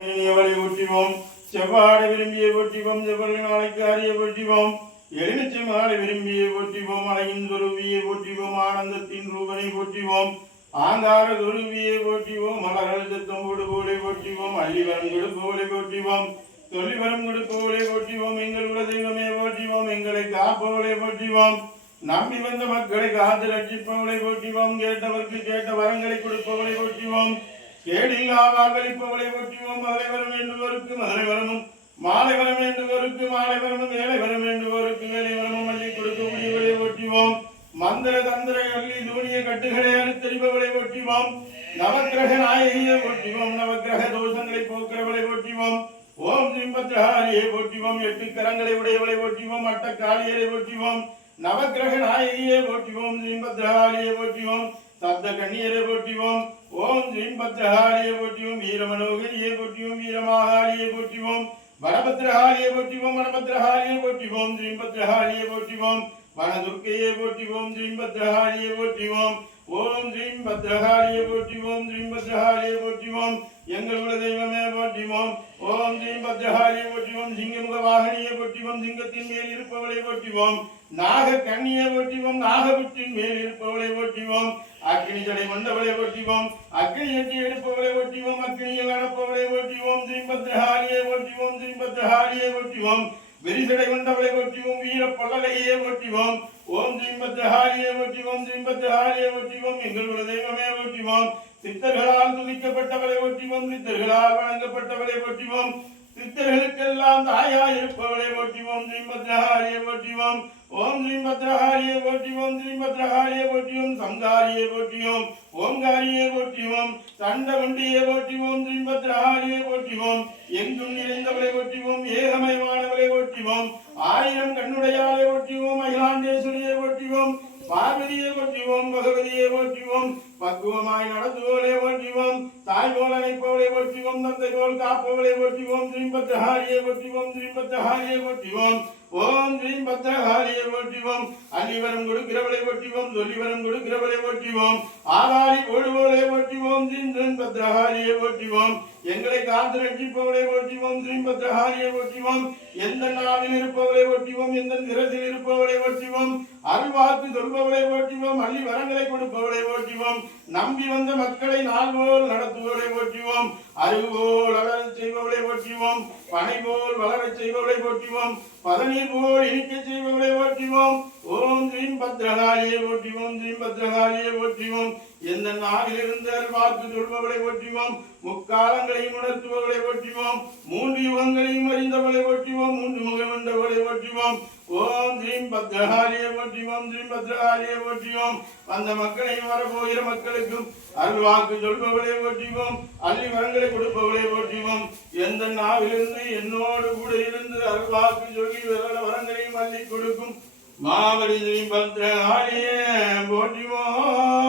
போற்றிவோம். செவ்வாடை விரும்பிய போற்றிவோம். செவ்வல் நாளைக்கு அறிய போற்றிவோம். எலுமிச்சை மாலை விரும்பிய போற்றிவோம். அலையின் துருவியை போற்றிவோம். ஆனந்தத்தின் ரூபனை போற்றிவோம். ஆங்கார துருவியை போற்றிவோம். மலர்கள் சத்தம்போடு போலை போற்றிவோம். அள்ளிவரம் கொடுப்போலை போற்றிவோம். தொல்லிவரம் கொடுப்போலை போற்றிவோம். எங்கள் உல தெய்வமே போற்றிவோம். எங்களை காப்போலை போற்றிவோம். நம்பி வந்த மக்களை காத்து ரட்சிப்பவளை போற்றிவோம். கேட்டவருக்கு கேட்ட வரங்களை கொடுப்பவளை போற்றிவோம். கேடில்லா வாக்களிப்பவளை போற்றிவோம். மதுரை வரம் வேண்டுவோருக்கு மதுரை வரமும், மாலை வரம் வேண்டுவோருக்கு மாலை வரமும், ஏழை வரம் வேண்டுவோருக்கு ஏழை வரமும் அள்ளி கொடுக்கக்கூடியவளை போற்றிவோம். மந்திர தந்திர அள்ளி தூணிய கட்டுகளை அறுத்தறிபவளை போற்றிவோம். நவக்கிரக நாயகியை போற்றிவோம். நவக்கிரக தோஷங்களை போக்குறவளை போற்றிவோம். ஓம் ஸ்ரீம்பத்ரஹாரியை போற்றிவோம். 8 கரங்களை உடையவளை போற்றிவோம். அட்ட காளியரை போற்றிவோம். நவக்கிரக நாயகியை போற்றிவோம். ஸ்ரீம்பத்ரஹாரியை போற்றிவோம். சப்த கண்ணியரை போற்றிவோம். ஓம் ஸ்ரீம்பத்ரஹாரியை போற்றிவோம். வீரமனோகரியை போற்றிவோம். வீரமாகாளியை போற்றிவோம். வனபத்ரஹாரியை போற்றிவோம். வனபத்ரஹாரியை போற்றிவோம். ஸ்ரீம்பத்ரஹாரியை போற்றிவோம். வனதுர்க்கையை போற்றிவோம். ஸ்ரீம்பத்ரஹாரியை போற்றிவோம். ஓம் ஸ்ரீம்பத்ரஹாரியை போற்றிவோம். ஸ்ரீம்பத்ரஹாரியை போற்றிவோம். எங்கள் குல தெய்வமே போற்றிவோம். ஓம் ஸ்ரீம்பத்ரஹாரியை போற்றிவோம். சிங்கமுக வாகனியை போற்றிவோம். சிங்கத்தின் மேல் இருப்பவளை போற்றிவோம். நாக கண்ணியை போற்றிவோம். நாகபுற்றின் மேல் இருப்பவளை போற்றிவோம். அக்னி ஜடை கொண்டவளை போற்றிவோம். அக்னி எட்டி எடுப்பவளை போற்றிவோம். அக்னியில் நடப்பவளை போற்றிவோம். ஸ்ரீம்பத்ரஹாரியை போற்றிவோம். ஸ்ரீம்பத்ரஹாரியை போற்றிவோம். விரிசடை கொண்டவளை போற்றிவோம். வீர பல்லலையே போற்றிவோம். ஓம் ஸ்ரீம்பத்ரஹாரியை போற்றிவோம். ஸ்ரீம்பத்ரஹாரியை போற்றிவோம். எங்கள் குல தெய்வமே போற்றிவோம். சித்தர்களால் துதிக்கப்பட்டவளை போற்றிவோம். சித்தர்களால் வணங்கப்பட்டவளை போற்றிவோம். சித்தர்களுக்கெல்லாம் தாயாய் இருப்பவளை போற்றிவோம். ஸ்ரீம்பத்ரஹாரியை போற்றிவோம். ஓம் ஸ்ரீம்பத்ரஹாரியை போற்றிவோம். ஸ்ரீம்பத்ரஹாரியை போற்றிவோம். சங்காரியை போற்றிவோம். ஓங்காரியை போற்றிவோம். சண்டவண்டியை போற்றிவோம். ஸ்ரீம்பத்ரஹாரியை போற்றிவோம். எங்கும் நிறைந்தவளை போற்றிவோம். ஏகமயமானவளை போற்றிவோம். 1000 கண்ணுடையாளை போற்றிவோம். அகிலாண்டேஸ்வரியை போற்றிவோம். பார்வதியை போற்றிவோம். பகவதியை போற்றிவோம். பக்குவமாய் நடத்துவோலை போற்றிவோம். தாய் போல் அணைப்பவளை போற்றிவோம். தந்தை போல் காப்பவளை போற்றிவோம். ஸ்ரீம்பத்ரஹாரியை போற்றிவோம். ஸ்ரீம்பத்ரஹாரியை போற்றிவோம். ஓம் ஸ்ரீம்பத்ரஹாரியை போற்றிவோம். அள்ளிவரம் கொடுக்கிறவளை போற்றிவோம். சொல்லிவரம் கொடுக்கிறவளை போற்றிவோம். ஆதாரி போடுவோலை போற்றிவோம். ஸ்ரீம்பத்ரஹாரியை போற்றிவோம். எங்களை காத்து ரட்சிப்பவளை போற்றிவோம். ஸ்ரீம்பத்ரஹாரியை போற்றிவோம். எந்த நாவில் இருப்பவளை போற்றிவோம். எந்த நிறத்தில் இருப்பவளை போற்றிவோம். அருள்வாக்கு சொல்பவளை போற்றிவோம். அள்ளி வரங்களை கொடுப்பவளை போற்றிவோம். நம்பி வந்த மக்களை நாள் போல் நடத்துவதை போற்றிவோம். அறிவு போல் வளரச் செய்பவளை போற்றிவோம். பனை போல் வளரச் செய்பவளை போற்றிவோம். பதநீர் போல் இனிக்க செய்பவளை போற்றிவோம். ஓம் ஸ்ரீம்பத்ரஹாரியை போற்றிவோம். ஸ்ரீம்பத்ரஹாரியை போற்றிவோம். எந்த நாவிலிருந்து வாக்கு சொல்பவளை போற்றிவோம். முக்காலங்களையும் உணர்த்துபவளை போற்றிவோம். 3 யுகங்களையும் அறிந்தவளை போற்றிவோம். 3 முகம் கொண்டவளை போற்றிவோம். ஓம் ஸ்ரீம்பத்ரஹாரியை போற்றிவோம். ஸ்ரீம்பத்ரஹாரியை போற்றிவோம். அந்த மக்களையும் வரப்போகிற மக்களுக்கும் அருள்வாக்கு சொல்பவளை போற்றிவோம். அள்ளி வரங்களை கொடுப்பவளை போற்றிவோம். எந்த நாவிலிருந்து என்னோடு கூட இருந்து அருள்வாக்கு சொல்லி வரங்களையும் அள்ளி கொடுக்கும் மாவடி ஸ்ரீம்பத்ரஹாரியை போற்றிவோம்.